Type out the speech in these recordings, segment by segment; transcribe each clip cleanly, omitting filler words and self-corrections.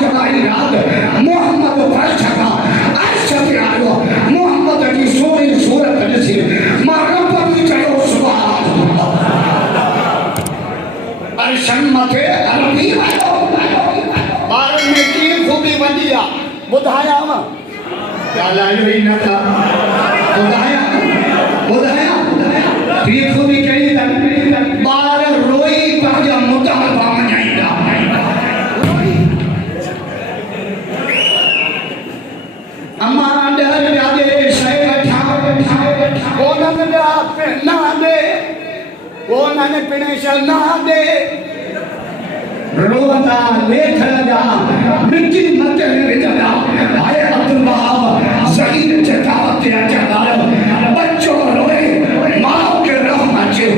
जगाई रात मोहम्मद फर्श का अर्श पे आयो मोहम्मद की सोनी सूरत से मारो पर चलो सुभान अर्शन मथे अरबी वालो बारन में की खूबी बंदिया बुधाया मा क्या लायो ही न था बुधाया बुधाया की खूबी कही तक बार रोई पाजा मुताल पावन जाएगा अम्मा डर जादे शय बैठा कोनन दा पहना दे कोनन पिनेशल ना दे रोता लेखन जा मिट्टी मत विजदा आए अब्दुल वहाब शहीद चटावत या चदार बच्चों रोए मां के रहमत से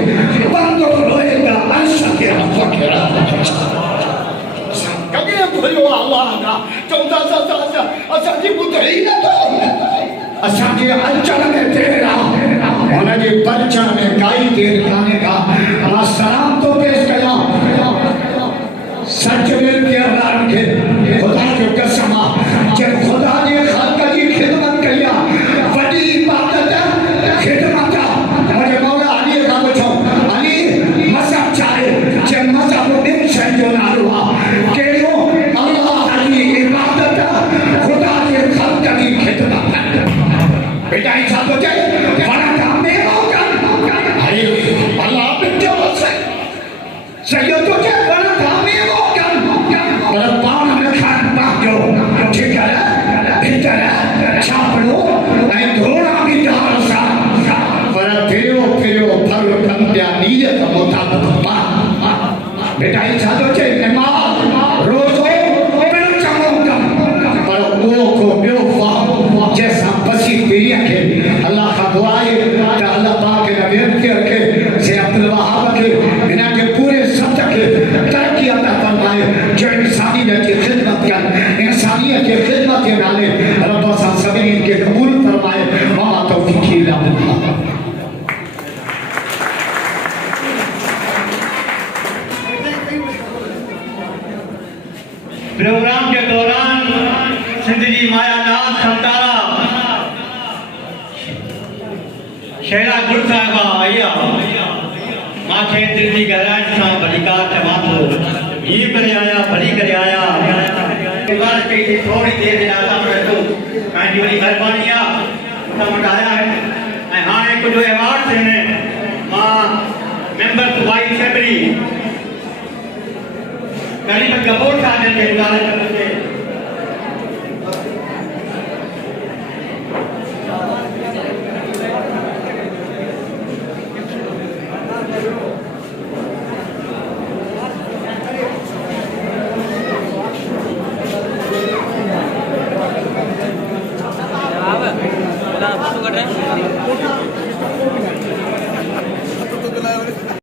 बंदो रोए का अंश के फकरा कभी बोलो अल्लाह का चौथा सा असाजी बुधई ना तो असाजी अंचल में तेरा होने के परचन में काई देर खाने का हम सलाम तो पेश कया सच मिल के अल्लाह के खुदा की कसम जब खुदा ने खाका की खिदमत किया बड़ी इबादत खिदमत मुझे मौला अली का पूछो अली मज़हब चाहे जब मज़हब में शहीद ना हुआ केड़ो अल्लाह की इबादत खुदा के खाका की खिदमत बेटा ऐसा तो जाए बड़ा काम में होगा अरे अल्लाह पे जो से सही तो क्या बड़ा काम में होगा पर पान में खान पाओ ठीक है भीतर छाप लो नहीं धोना भी डाल सा पर फिरो फल कंप्या नीयत मुताबिक पा बेटा ऐसा तो चाहिए नमाज रोज़ो पर चमोगा पर वो को ब्यो वाह जैसा बसी पिया के अल्लाह का दुआ है कि अल्लाह पाक के नबी के रखे से अब्दुल वहाब के बिना के पूरे सब के तरक्की अता फरमाए जो इंसानियत की खिदमत कर इंसानियत की खिदमत के नाले रब सा सभी के कबूल फरमाए वमा तौफीक इल्ला बिल्लाह प्रोग्राम के दौरान सिंध जी मायानाथ खमतारा शेरा गुल साहिबा आया माखे दिल की गहराई सां भलीकार चवां थो ये करे आया भली करे आया बात कई थी थोड़ी देर जे लाता रखो कांजी वरी मेहरबानी आ तम आया है ऐं हाणे कुछ अवार्ड थियनि मां मेंबर सूबाई असेंबली गरीब कपूर साहब के गुजारिश करते कर रहे हैं